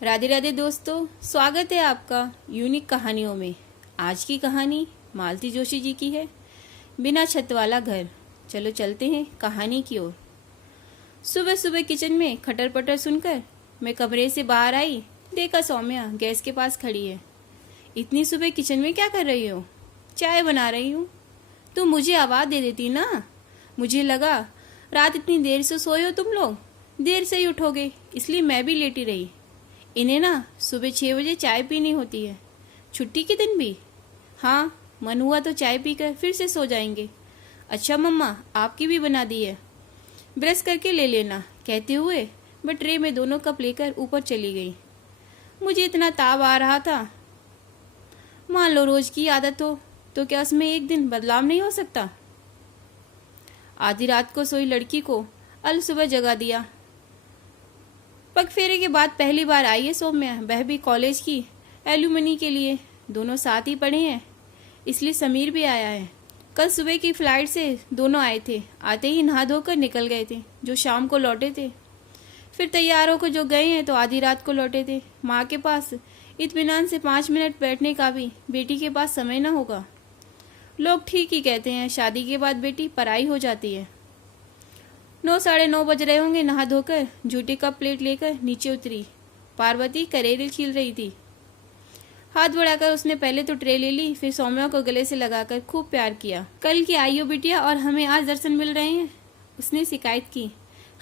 राधे राधे दोस्तों, स्वागत है आपका यूनिक कहानियों में। आज की कहानी मालती जोशी जी की है, बिना छत वाला घर। चलो चलते हैं कहानी की ओर। सुबह सुबह किचन में खटर पटर सुनकर मैं कमरे से बाहर आई। देखा सौम्या गैस के पास खड़ी है। इतनी सुबह किचन में क्या कर रही हो? चाय बना रही हूँ। तुम मुझे आवाज़ दे देती ना। मुझे लगा रात इतनी देर से सोए हो तुम लोग, देर से ही उठोगे, इसलिए मैं भी लेटी रही। इन्हें ना सुबह 6 बजे चाय पीनी होती है, छुट्टी के दिन भी। हाँ, मन हुआ तो चाय पीकर फिर से सो जाएंगे। अच्छा मम्मा, आपकी भी बना दी है, ब्रश करके ले लेना, कहते हुए मैं ट्रे में दोनों कप लेकर ऊपर चली गई। मुझे इतना ताव आ रहा था। मान लो रोज की आदत हो तो क्या उसमें एक दिन बदलाव नहीं हो सकता? आधी रात को सोई लड़की को अल सुबह जगा दिया। पग फेरे के बाद पहली बार आई है सौम्या, वह भी कॉलेज की एल्यूमनी के लिए। दोनों साथ ही पढ़े हैं, इसलिए समीर भी आया है। कल सुबह की फ्लाइट से दोनों आए थे। आते ही नहा धोकर निकल गए थे, जो शाम को लौटे थे। फिर तैयार होकर जो गए हैं तो आधी रात को लौटे थे। माँ के पास इत्मीनान से 5 मिनट बैठने का भी बेटी के पास समय न होगा। लोग ठीक ही कहते हैं, शादी के बाद बेटी पराई हो जाती है। 9 साढ़े 9 बज रहे होंगे। नहा धोकर जूटे का प्लेट लेकर नीचे उतरी। पार्वती करेले छील रही थी। हाथ बढ़ाकर उसने पहले तो ट्रे ले ली, फिर सौम्या को गले से लगाकर खूब प्यार किया। कल की आई हो बिटिया और हमें आज दर्शन मिल रहे हैं, उसने शिकायत की।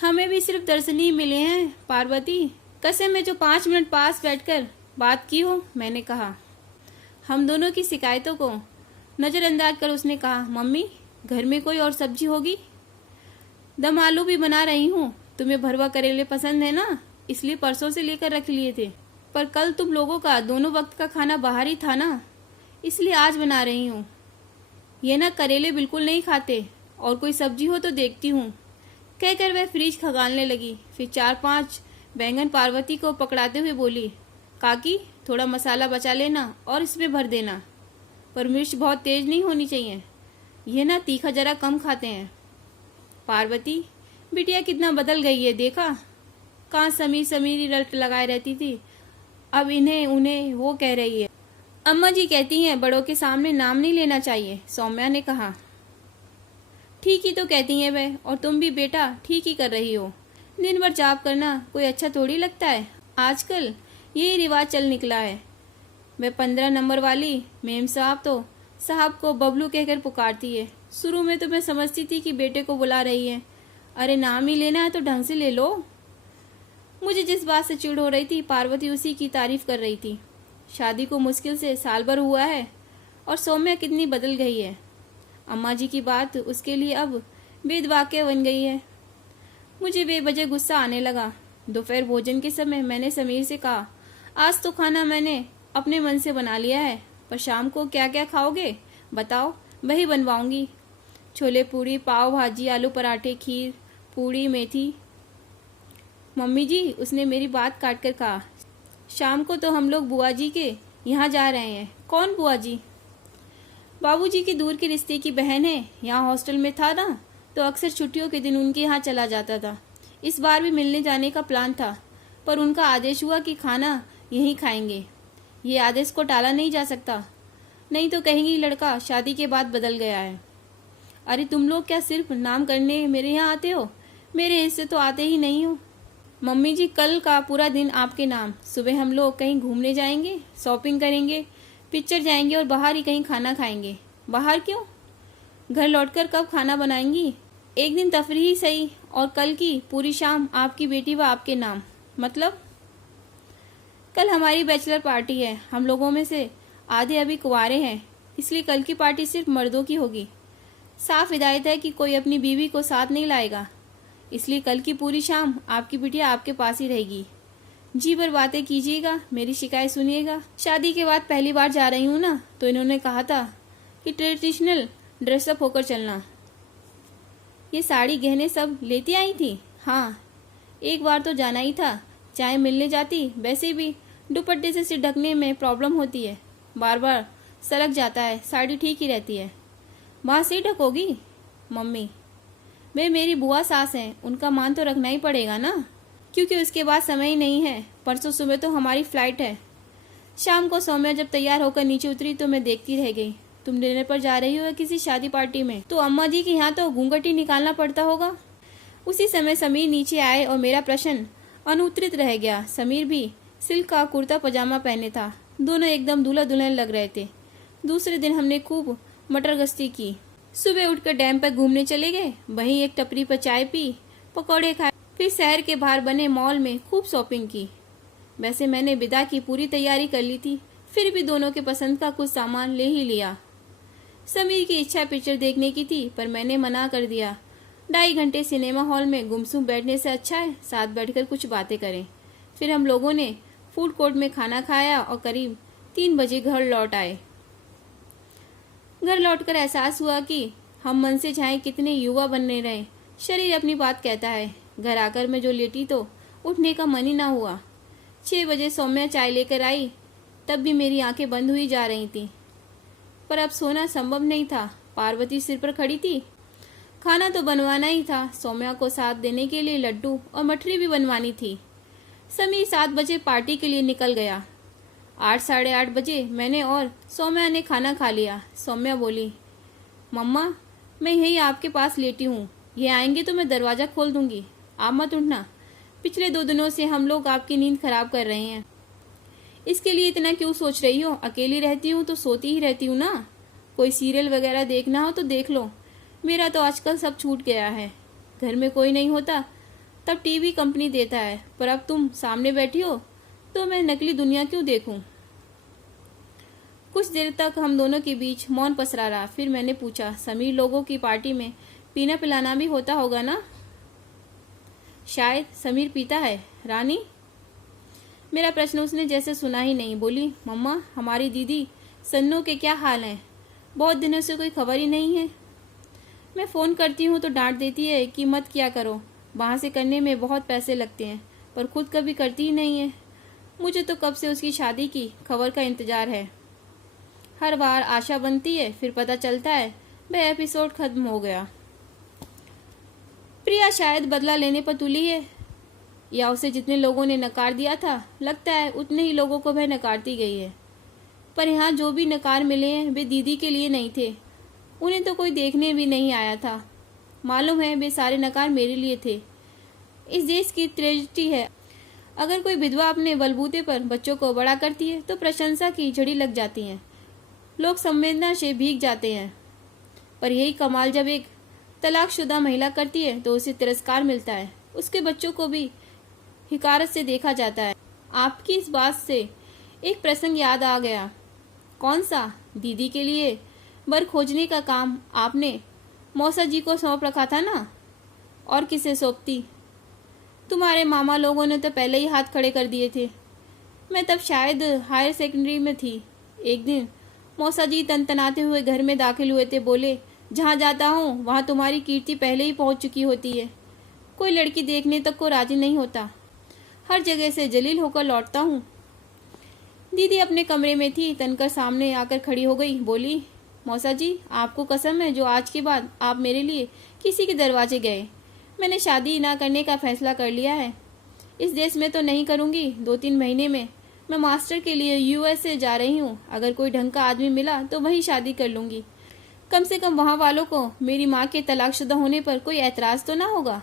हमें भी सिर्फ दर्शन ही मिले हैं पार्वती, कसम है जो 5 मिनट पास बैठकर बात की हो, मैंने कहा। हम दोनों की शिकायतों को नजरअंदाज कर उसने कहा, मम्मी घर में कोई और सब्जी होगी? दम आलू भी बना रही हूँ। तुम्हें भरवा करेले पसंद है ना, इसलिए परसों से लेकर रख लिए थे। पर कल तुम लोगों का दोनों वक्त का खाना बाहर ही था ना, इसलिए आज बना रही हूँ। ये ना करेले बिल्कुल नहीं खाते, और कोई सब्जी हो तो देखती हूँ, कहकर वह फ्रिज खगालने लगी। फिर 4-5 बैंगन पार्वती को पकड़ाते हुए बोली, काकी थोड़ा मसाला बचा लेना और इसमें भर देना, पर मिर्च बहुत तेज नहीं होनी चाहिए। यह ना तीखा जरा कम खाते हैं। पार्वती बिटिया कितना बदल गई है, देखा? कहाँ समीर समीर ही रट लगाए रहती थी, अब इन्हें उन्हें वो कह रही है। अम्मा जी कहती हैं बड़ों के सामने नाम नहीं लेना चाहिए, सौम्या ने कहा। ठीक ही तो कहती हैं वह, और तुम भी बेटा ठीक ही कर रही हो। दिन भर जाप करना कोई अच्छा थोड़ी लगता है, आजकल यही रिवाज चल निकला है। मैं 15 नंबर वाली मेम साहब तो साहब को बबलू कहकर पुकारती है। शुरू में तो मैं समझती थी कि बेटे को बुला रही है। अरे नाम ही लेना है तो ढंग से ले लो। मुझे जिस बात से चिढ़ हो रही थी, पार्वती उसी की तारीफ कर रही थी। शादी को मुश्किल से साल भर हुआ है और सौम्या कितनी बदल गई है। अम्मा जी की बात उसके लिए अब वेद वाक्य बन गई है। मुझे बेवजह गुस्सा आने लगा। दोपहर भोजन के समय मैंने समीर से कहा, आज तो खाना मैंने अपने मन से बना लिया है, पर शाम को क्या क्या खाओगे बताओ, वही बनवाऊंगी। छोले पूरी, पाव भाजी, आलू पराठे, खीर, पूड़ी, मेथी। मम्मी जी, उसने मेरी बात काट कर कहा, शाम को तो हम लोग बुआ जी के यहाँ जा रहे हैं। कौन बुआ जी? बाबूजी की दूर के रिश्ते की बहन है। यहाँ हॉस्टल में था ना, तो अक्सर छुट्टियों के दिन उनके यहाँ चला जाता था। इस बार भी मिलने जाने का प्लान था, पर उनका आदेश हुआ कि खाना यहीं खाएंगे। ये आदेश को टाला नहीं जा सकता, नहीं तो कहेंगी लड़का शादी के बाद बदल गया है। अरे तुम लोग क्या सिर्फ नाम करने मेरे यहाँ आते हो? मेरे हिस्से तो आते ही नहीं हो। मम्मी जी, कल का पूरा दिन आपके नाम। सुबह हम लोग कहीं घूमने जाएंगे, शॉपिंग करेंगे, पिक्चर जाएंगे और बाहर ही कहीं खाना खाएंगे। बाहर क्यों? घर लौटकर कब खाना बनाएंगी? एक दिन तफरीह सही, और कल की पूरी शाम आपकी बेटी व आपके नाम। मतलब? कल हमारी बैचलर पार्टी है। हम लोगों में से आधे अभी कुंवारे हैं, इसलिए कल की पार्टी सिर्फ मर्दों की होगी। साफ हिदायत है कि कोई अपनी बीवी को साथ नहीं लाएगा, इसलिए कल की पूरी शाम आपकी बिटिया आपके पास ही रहेगी। जी भर बातें कीजिएगा, मेरी शिकायत सुनिएगा। शादी के बाद पहली बार जा रही हूँ ना, तो इन्होंने कहा था कि ट्रेडिशनल ड्रेसअप होकर चलना। ये साड़ी गहने सब लेती आई थी? हाँ, एक बार तो जाना ही था, चाहे मिलने जाती। वैसे भी दुपट्टे से सिर ढकने में प्रॉब्लम होती है, बार बार सरक जाता है। साड़ी ठीक ही रहती है। वहाँ सिर ढकोगी? मम्मी, वे मेरी बुआ सास हैं, उनका मान तो रखना ही पड़ेगा ना, क्योंकि उसके बाद समय ही नहीं है। परसों सुबह तो हमारी फ्लाइट है। शाम को सौम्या जब तैयार होकर नीचे उतरी तो मैं देखती रह गई। तुम डिनर पर जा रही हो या किसी शादी पार्टी में? तो अम्मा जी के यहाँ तो घूंघट ही निकालना पड़ता होगा। उसी समय समीर नीचे आए और मेरा प्रश्न अनुत्तरित रह गया। समीर भी सिल्क का कुर्ता पजामा पहने था। दोनों एकदम दूल्हा दुल्हन लग रहे थे। दूसरे दिन हमने खूब मटर गश्ती की। सुबह उठकर डैम पर घूमने चले गए। वहीं एक टपरी पर चाय पी, पकौड़े खाए, फिर शहर के बाहर बने मॉल में खूब शॉपिंग की। वैसे मैंने विदा की पूरी तैयारी कर ली थी, फिर भी दोनों के पसंद का कुछ सामान ले ही लिया। समीर की इच्छा पिक्चर देखने की थी, पर मैंने मना कर दिया। 2.5 घंटे सिनेमा हॉल में गुमसुम बैठने से अच्छा है साथ बैठकर कुछ बातें करें। फिर हम लोगों ने फूड कोर्ट में खाना खाया और करीब 3 बजे घर लौट आए। घर लौटकर एहसास हुआ कि हम मन से चाहे कितने युवा बनने रहे, शरीर अपनी बात कहता है। घर आकर मैं जो लेटी तो उठने का मन ही ना हुआ। 6 बजे सौम्या चाय लेकर आई, तब भी मेरी आंखें बंद हुई जा रही थी। पर अब सोना संभव नहीं था। पार्वती सिर पर खड़ी थी। खाना तो बनवाना ही था। सौम्या को साथ देने के लिए लड्डू और मठरी भी बनवानी थी। समीर 7 बजे पार्टी के लिए निकल गया। 8 साढ़े 8 बजे मैंने और सौम्या ने खाना खा लिया। सौम्या बोली, मम्मा मैं यही आपके पास लेटी हूँ, ये आएंगे तो मैं दरवाजा खोल दूंगी, आप मत उठना। पिछले 2 दिनों से हम लोग आपकी नींद खराब कर रहे हैं। इसके लिए इतना क्यों सोच रही हो? अकेली रहती हूँ तो सोती ही रहती हूँ ना। कोई सीरियल वगैरह देखना हो तो देख लो। मेरा तो आजकल सब छूट गया है। घर में कोई नहीं होता तब टीवी कंपनी देता है, पर अब तुम सामने बैठी हो तो मैं नकली दुनिया क्यों देखूं? कुछ देर तक हम दोनों के बीच मौन पसरा रहा। फिर मैंने पूछा, समीर लोगों की पार्टी में पीना पिलाना भी होता होगा ना? शायद समीर पीता है रानी। मेरा प्रश्न उसने जैसे सुना ही नहीं। बोली, मम्मा हमारी दीदी सन्नो के क्या हाल हैं? बहुत दिनों से कोई खबर ही नहीं है। मैं फ़ोन करती हूँ तो डांट देती है कि मत किया करो, वहाँ से करने में बहुत पैसे लगते हैं, पर खुद कभी करती ही नहीं है। मुझे तो कब से उसकी शादी की खबर का इंतज़ार है। हर बार आशा बनती है, फिर पता चलता है वह एपिसोड खत्म हो गया। प्रिया शायद बदला लेने पर तुली है, या उसे जितने लोगों ने नकार दिया था लगता है उतने ही लोगों को वह नकारती गई है। पर यहाँ जो भी नकार मिले हैं वे दीदी के लिए नहीं थे। उन्हें तो कोई देखने भी नहीं आया था। मालूम है वे सारे नकार मेरे लिए थे। इस देश की ट्रेजिडी है, अगर कोई विधवा अपने बलबूते पर बच्चों को बड़ा करती है तो प्रशंसा की झड़ी लग जाती है। लोग संवेदना से भीग जाते हैं। पर यही कमाल जब एक तलाकशुदा महिला करती है तो उसे तिरस्कार मिलता है। उसके बच्चों को भी हिकारत से देखा जाता है। आपकी इस बात से एक प्रसंग याद आ गया। कौन सा? दीदी के लिए वर खोजने का काम आपने मौसा जी को सौंप रखा था ना? और किसे सौंपती? तुम्हारे मामा लोगों ने तो पहले ही हाथ खड़े कर दिए थे। मैं तब शायद हायर सेकेंडरी में थी। एक दिन मौसा जी तनतनाते हुए घर में दाखिल हुए थे। बोले, जहाँ जाता हूँ वहाँ तुम्हारी कीर्ति पहले ही पहुँच चुकी होती है। कोई लड़की देखने तक को राजी नहीं होता। हर जगह से जलील होकर लौटता हूँ। दीदी अपने कमरे में थी, तनकर सामने आकर खड़ी हो गई। बोली, मौसा जी आपको कसम है जो आज के बाद आप मेरे लिए किसी के दरवाजे गए। मैंने शादी ना करने का फैसला कर लिया है। इस देश में तो नहीं करूँगी। 2-3 महीने में मैं मास्टर के लिए USA जा रही हूँ। अगर कोई ढंग का आदमी मिला तो वहीं शादी कर लूँगी। कम से कम वहाँ वालों को मेरी माँ के तलाकशुदा होने पर कोई ऐतराज़ तो ना होगा।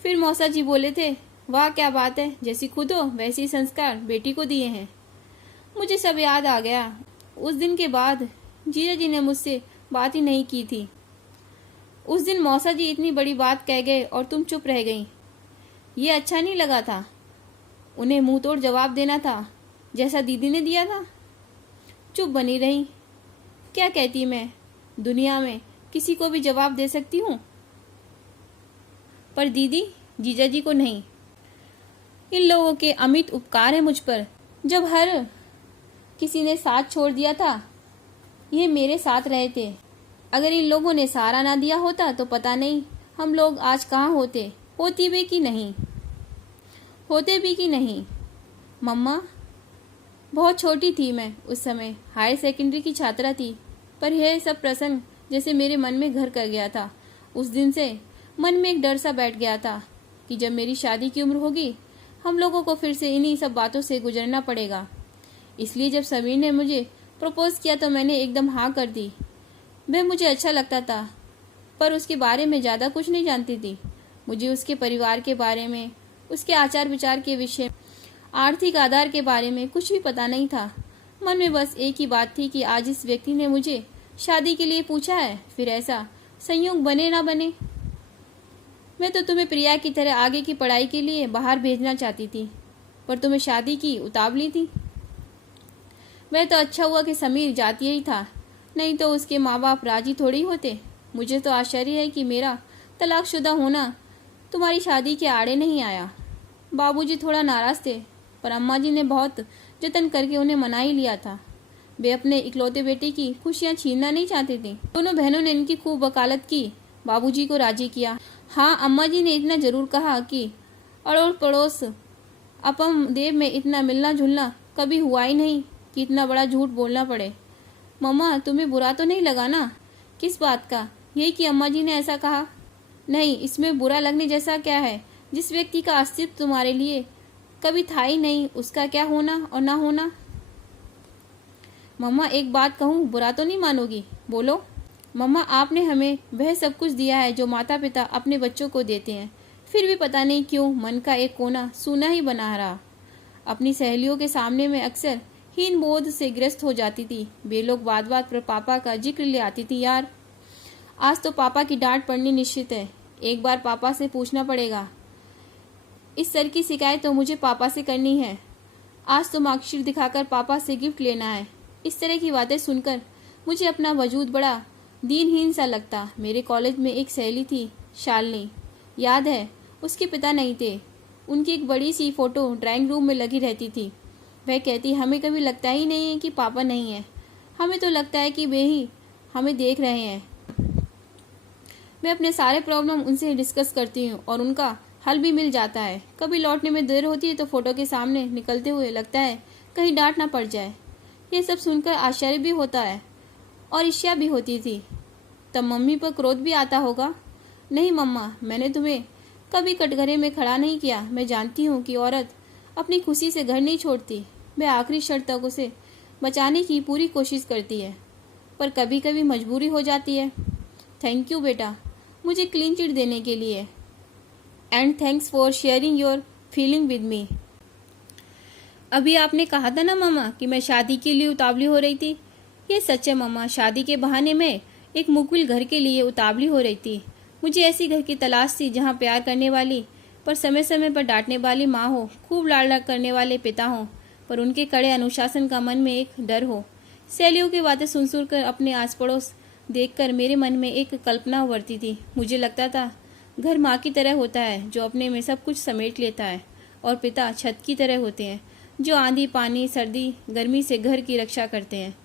फिर मौसा जी बोले थे, वाह क्या बात है, जैसी खुद हो वैसी संस्कार बेटी को दिए हैं। मुझे सब याद आ गया। उस दिन के बाद जीजा जी ने मुझसे बात ही नहीं की थी। उस दिन मौसा जी इतनी बड़ी बात कह गए और तुम चुप रह गई। ये अच्छा नहीं लगा था। उन्हें मुंह तोड़ जवाब देना था जैसा दीदी ने दिया था। चुप बनी रही। क्या कहती मैं? दुनिया में किसी को भी जवाब दे सकती हूँ, पर दीदी जीजा जी को नहीं। इन लोगों के अमित उपकार है मुझ पर। जब हर किसी ने साथ छोड़ दिया था ये मेरे साथ रहे थे। अगर इन लोगों ने सहारा ना दिया होता तो पता नहीं हम लोग आज कहाँ होते। होती भी कि नहीं, होते भी कि नहीं। मम्मा बहुत छोटी थी मैं उस समय, हायर सेकेंडरी की छात्रा थी। पर यह सब प्रसंग जैसे मेरे मन में घर कर गया था। उस दिन से मन में एक डर सा बैठ गया था कि जब मेरी शादी की उम्र होगी हम लोगों को फिर से इन्हीं सब बातों से गुजरना पड़ेगा। इसलिए जब समीर ने मुझे प्रपोज किया तो मैंने एकदम हाँ कर दी। वह मुझे अच्छा लगता था, पर उसके बारे में ज़्यादा कुछ नहीं जानती थी। मुझे उसके परिवार के बारे में, उसके आचार विचार के विषय, आर्थिक आधार के बारे में कुछ भी पता नहीं था। मन में बस एक ही बात थी कि आज इस व्यक्ति ने मुझे शादी के लिए पूछा है, फिर ऐसा संयोग बने ना बने। मैं तो तुम्हें प्रिया की तरह आगे की पढ़ाई के लिए बाहर भेजना चाहती थी, पर तुम्हें शादी की उतावली थी। वह तो अच्छा हुआ कि समीर जातीय ही था, नहीं तो उसके माँ बाप राजी थोड़ी होते। मुझे तो आश्चर्य है कि मेरा तलाकशुदा होना तुम्हारी शादी के आड़े नहीं आया। बाबूजी थोड़ा नाराज थे, पर अम्मा जी ने बहुत जतन करके उन्हें मना ही लिया था। वे अपने इकलौते बेटे की खुशियां छीनना नहीं चाहती थी। दोनों बहनों ने इनकी खूब वकालत की, बाबूजी को राजी किया। हाँ, अम्मा जी ने इतना जरूर कहा कि अड़ोस पड़ोस अपम देव में इतना मिलना जुलना कभी हुआ ही नहीं कि इतना बड़ा झूठ बोलना पड़े। मम्मा, तुम्हें बुरा तो नहीं लगा ना? किस बात का? यही कि अम्मा जी ने ऐसा कहा। नहीं, इसमें बुरा लगने जैसा क्या है? जिस व्यक्ति का अस्तित्व तुम्हारे लिए कभी था ही नहीं, उसका क्या होना और ना होना। मम्मा, एक बात कहूँ, बुरा तो नहीं मानोगी? बोलो। मम्मा, आपने हमें वह सब कुछ दिया है जो माता पिता अपने बच्चों को देते हैं, फिर भी पता नहीं क्यों मन का एक कोना सूना ही बना रहा। अपनी सहेलियों के सामने मैं अक्सर हीन बोध से ग्रस्त हो जाती थी। वे लोग बात बात पर पापा का जिक्र ले आती थी। यार, आज तो पापा की डांट पड़नी निश्चित है। एक बार पापा से पूछना पड़ेगा। इस सर की शिकायत तो मुझे पापा से करनी है। आज तो मार्कशीट दिखाकर पापा से गिफ्ट लेना है। इस तरह की बातें सुनकर मुझे अपना वजूद बड़ा दीनहीन सा लगता। मेरे कॉलेज में एक सहेली थी, शालिनी, याद है? उसके पिता नहीं थे। उनकी एक बड़ी सी फोटो ड्राइंग रूम में लगी रहती थी। वह कहती, हमें कभी लगता ही नहीं है कि पापा नहीं है, हमें तो लगता है कि वे ही हमें देख रहे हैं। मैं अपने सारे प्रॉब्लम उनसे डिस्कस करती हूँ और उनका हल भी मिल जाता है। कभी लौटने में देर होती है तो फोटो के सामने निकलते हुए लगता है कहीं डांट ना पड़ जाए। ये सब सुनकर आश्चर्य भी होता है और ईर्ष्या भी होती थी। तब मम्मी पर क्रोध भी आता होगा। नहीं मम्मा, मैंने तुम्हें कभी कटघरे में खड़ा नहीं किया। मैं जानती हूँ कि औरत अपनी खुशी से घर नहीं छोड़ती, वह आखिरी क्षण तक उसे बचाने की पूरी कोशिश करती है, पर कभी कभी मजबूरी हो जाती है। थैंक यू बेटा, मुझे क्लीन चिट देने के लिए, and thanks for sharing your feeling with me. अभी आपने कहा था ना मामा कि मैं शादी के लिए उतावली हो रही थी। ये सच है मामा, शादी के बहाने में एक मुकबिल घर के लिए उतावली हो रही थी। मुझे ऐसी घर की तलाश थी जहाँ प्यार करने वाली पर समय समय पर डांटने वाली माँ हो, खूब लाड़ करने वाले पिता हो, पर उनके कड़े अनुशासन का मन में एक डर हो। सहेलियों की बातें सुन कर अपने आस पड़ोस देखकर मेरे मन में एक कल्पना उभरती थी। मुझे लगता था घर माँ की तरह होता है जो अपने में सब कुछ समेट लेता है, और पिता छत की तरह होते हैं जो आंधी पानी सर्दी गर्मी से घर की रक्षा करते हैं।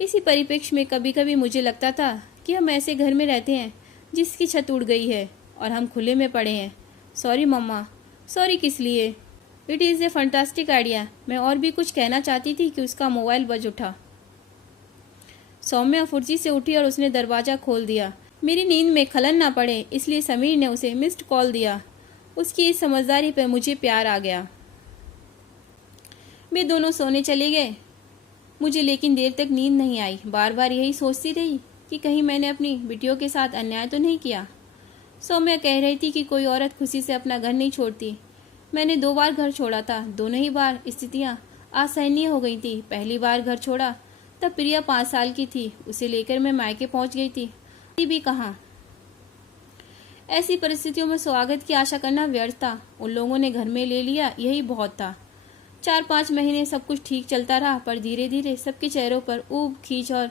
इसी परिप्रेक्ष्य में कभी कभी मुझे लगता था कि हम ऐसे घर में रहते हैं जिसकी छत उड़ गई है और हम खुले में पड़े हैं। सॉरी मम्मा। सॉरी किस लिए? It is a fantastic idea. मैं और भी कुछ कहना चाहती थी कि उसका मोबाइल बज उठा। सौम्या फुर्ती से उठी और उसने दरवाजा खोल दिया। मेरी नींद में खलन ना पड़े इसलिए समीर ने उसे मिस्ड कॉल दिया। उसकी इस समझदारी पर मुझे प्यार आ गया। वे दोनों सोने चले गए। मुझे लेकिन देर तक नींद नहीं आई। बार बार यही सोचती रही कि कहीं मैंने अपनी बिटियों के साथ अन्याय तो नहीं किया। सौम्या कह रही थी कि कोई औरत खुशी से अपना घर नहीं छोड़ती। मैंने 2 बार घर छोड़ा था। दोनों ही बार स्थितियाँ असहनीय हो गई थी। पहली बार घर छोड़ा तब प्रिया 5 साल की थी। उसे लेकर मैं मायके पहुंच गई थी। भी कहाँ। ऐसी परिस्थितियों में स्वागत की आशा करना व्यर्थ था। उन लोगों ने घर में ले लिया, यही बहुत था। 4-5 महीने सब कुछ ठीक चलता रहा, पर धीरे धीरे सबके चेहरों पर ऊब खींच और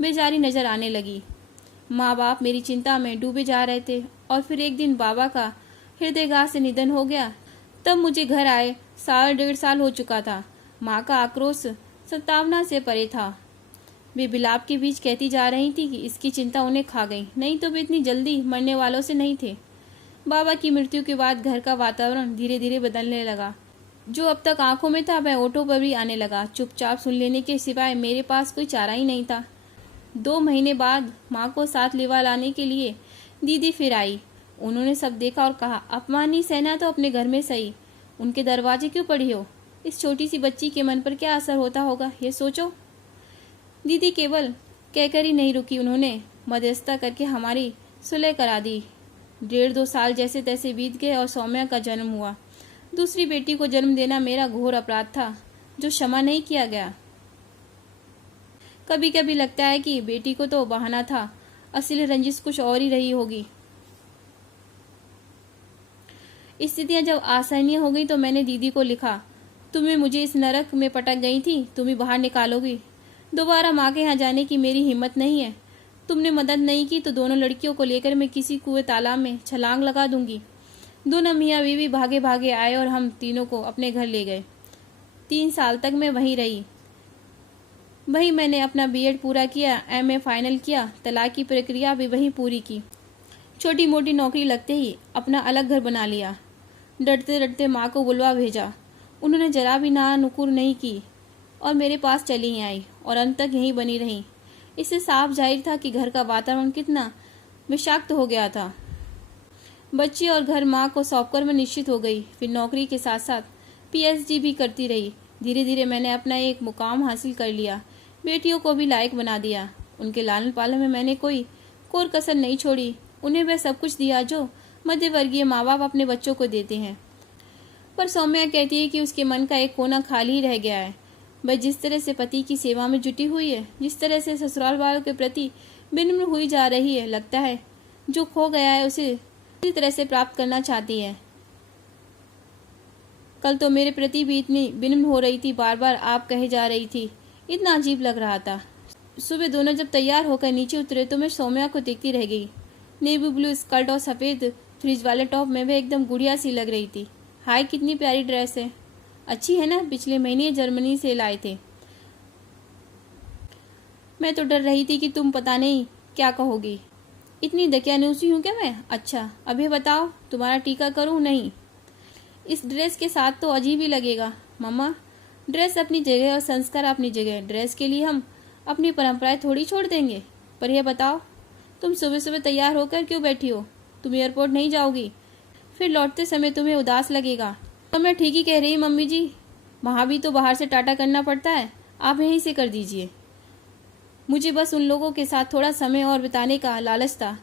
बेजारी नजर आने लगी। माँ बाप मेरी चिंता में डूबे जा रहे थे और फिर एक दिन बाबा का हृदयघात से निधन हो गया। तब मुझे घर आए 1.5 साल हो चुका था। माँ का आक्रोश सतावना से परे था। वे बिलाप के बीच कहती जा रही थी कि इसकी चिंता उन्हें खा गई, नहीं तो वे इतनी जल्दी मरने वालों से नहीं थे। बाबा की मृत्यु के बाद घर का वातावरण धीरे धीरे बदलने लगा। जो अब तक आंखों में था वह ओठों पर भी आने लगा। चुपचाप सुन लेने के सिवाय मेरे पास कोई चारा ही नहीं था। 2 महीने बाद माँ को साथ लेवा लाने के लिए दीदी फिर आई। उन्होंने सब देखा और कहा, अपमान नहीं सहना तो अपने घर में सही। उनके दरवाजे क्यों पड़ी हो? इस छोटी सी बच्ची के मन पर क्या असर होता होगा, ये सोचो। दीदी केवल कहकर ही नहीं रुकी, उन्होंने मध्यस्थता करके हमारी सुलह करा दी। 1.5-2 साल जैसे तैसे बीत गए और सौम्या का जन्म हुआ। दूसरी बेटी को जन्म देना मेरा घोर अपराध था, जो क्षमा नहीं किया गया। कभी कभी लगता है कि बेटी को तो बहाना था, असली रंजिश कुछ और ही रही होगी। स्थितियां जब असहनीय हो गई तो मैंने दीदी को लिखा, तुम्हें मुझे इस नरक में पटक गई थी, तुम ही बाहर निकालोगी। दोबारा माँ के यहाँ जाने की मेरी हिम्मत नहीं है। तुमने मदद नहीं की तो दोनों लड़कियों को लेकर मैं किसी कुएं तालाब में छलांग लगा दूंगी। दोनों मियाँ बीवी भागे भागे आए और हम तीनों को अपने घर ले गए। 3 साल तक मैं वहीं रही। वहीं मैंने अपना बीएड पूरा किया, एमए फाइनल किया, तलाक की प्रक्रिया भी वहीं पूरी की। छोटी मोटी नौकरी लगते ही अपना अलग घर बना लिया। डरते डरते माँ को बुलवा भेजा। उन्होंने जरा भी ना नुकुर नहीं की और मेरे पास चली ही आई और अंत तक यहीं बनी रही। इससे साफ जाहिर था कि घर का वातावरण कितना विषाक्त हो गया था। बच्चे और घर माँ को सौंपकर मैं निश्चित हो गई। फिर नौकरी के साथ साथ पीएचडी भी करती रही। धीरे धीरे मैंने अपना एक मुकाम हासिल कर लिया, बेटियों को भी लायक बना दिया। उनके लालन पालन में मैंने कोई कोर कसर नहीं छोड़ी। उन्हें वह सब कुछ दिया जो मध्यवर्गीय माँ बाप अपने बच्चों को देते हैं। पर सौम्या कहती है कि उसके मन का एक कोना खाली ही रह गया है। वह जिस तरह से पति की सेवा में जुटी हुई है, जिस तरह से ससुराल वालों के प्रति विनम्र हुई जा रही है, लगता है जो खो गया है उसे इसी तरह से प्राप्त करना चाहती है। कल तो मेरे प्रति भी इतनी विनम्र हो रही थी, बार बार आप कहे जा रही थी, इतना अजीब लग रहा था। सुबह दोनों जब तैयार होकर नीचे उतरे तो मैं सौम्या को देखती रह गई। नेवी ब्लू स्कर्ट और सफ़ेद फ्रिज वाले टॉप में वह एकदम गुड़िया सी लग रही थी। हाय, कितनी प्यारी ड्रेस है, अच्छी है ना, पिछले महीने जर्मनी से लाए थे। मैं तो डर रही थी कि तुम पता नहीं क्या कहोगी। इतनी दकियानूसी हूँ क्या मैं? अच्छा, अभी बताओ, तुम्हारा टीका करूँ? नहीं, इस ड्रेस के साथ तो अजीब ही लगेगा। मम्मा, ड्रेस अपनी जगह और संस्कार अपनी जगह। ड्रेस के लिए हम अपनी परंपराएं थोड़ी छोड़ देंगे। पर यह बताओ, तुम सुबह सुबह तैयार होकर क्यों बैठी हो? तुम एयरपोर्ट नहीं जाओगी? फिर लौटते समय तुम्हें उदास लगेगा। तो मैं ठीक ही कह रही मम्मी जी, वहाँ भी तो बाहर से टाटा करना पड़ता है, आप यहीं से कर दीजिए। मुझे बस उन लोगों के साथ थोड़ा समय और बिताने का लालच था।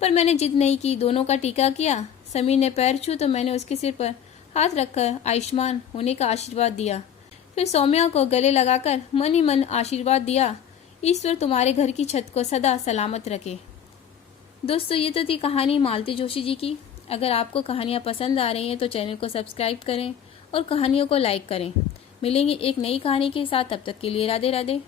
पर मैंने जिद नहीं की, दोनों का टीका किया। समीर ने पैर छू तो मैंने उसके सिर पर हाथ रखकर आयुष्मान होने का आशीर्वाद दिया। फिर सौम्या को गले लगाकर मन ही मन आशीर्वाद दिया, ईश्वर तुम्हारे घर की छत को सदा सलामत रखे। दोस्तों, ये तो थी कहानी मालती जोशी जी की। अगर आपको कहानियाँ पसंद आ रही हैं तो चैनल को सब्सक्राइब करें और कहानियों को लाइक करें। मिलेंगे एक नई कहानी के साथ, तब तक के लिए राधे राधे।